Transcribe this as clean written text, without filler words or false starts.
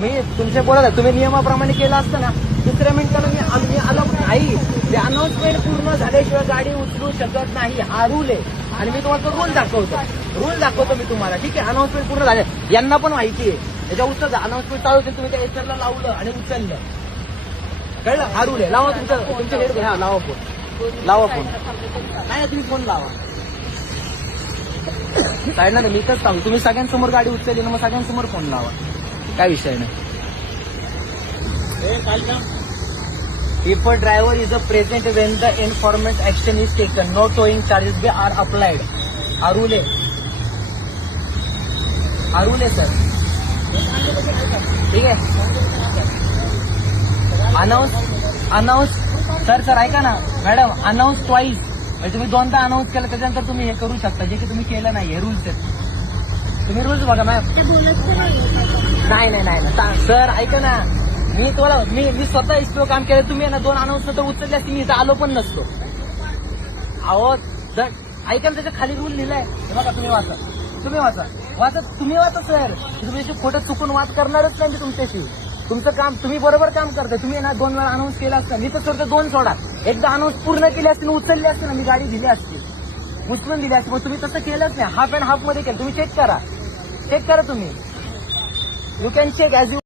मी तुमचे बोलत आहे, तुम्ही नियमाप्रमाणे केलं असतं ना, दुसऱ्या मिनिटाला मी आलो नाही. ते अनाउन्समेंट पूर्ण झाल्याशिवाय गाडी उचलू शकत नाही, हा रूल आहे. आणि मी तुम्हाला रूल दाखवतो मी तुम्हाला. ठीक आहे, अनाउन्समेंट पूर्ण झाले, यांना पण माहिती आहे. त्याच्या उत्तर अनाउन्समेंट चालू होते, तुम्ही त्या एसरला लावलं आणि उचललं, कळलं? हा रूल आहे. लावा तुमच्या हेड, हा लावा फोन. नाही तुम्ही फोन लावा साईडला. मी इथंच सांगू, तुम्ही सगळ्यांसमोर गाडी उचलली ना, मग सगळ्यांसमोर फोन लावा, काय विषय नाही. If a driver is present when the enforcement action is taken, no towing charges are applied. हा रूल आहे सर. ठीक आहे. अनाऊन्स सर ऐका ना मॅडम, अनाऊन्स ट्वाईस म्हणजे तुम्ही दोनदा अनाऊन्स केलं, त्याच्यानंतर तुम्ही हे करू शकता, जे की तुम्ही केलं नाही. हे रूल्स आहेत, तुम्ही रूल्स बघा मॅम. नाही सर ऐका ना, मी स्वतः एसपीओ काम केलं. तुम्ही ना 2 अनाऊन्स तर उचलले असते, मी इथं आलो पण नसतो. अहो ऐका ना, त्याच्या खाली रूल लिहिलाय, बघा. तुम्ही वाचा सर. तुम्ही खोटं चुकून वाद करणारच नाही मी तुमच्याशी. तुमचं काम, तुम्ही बरोबर काम करताय. तुम्ही ना 2 वेळा अनाऊन्स केला असता, मी तर सोडतो 2 सोडा. एकदा अनाऊन्स पूर्ण केली असती, उचलली असते ना, मी गाडी दिली असती, उचलून दिली असती. पण तुम्ही तसं केलंच नाही, हाफ अँड हाफ मध्ये केलं. तुम्ही चेक करा तुम्ही. You can check as you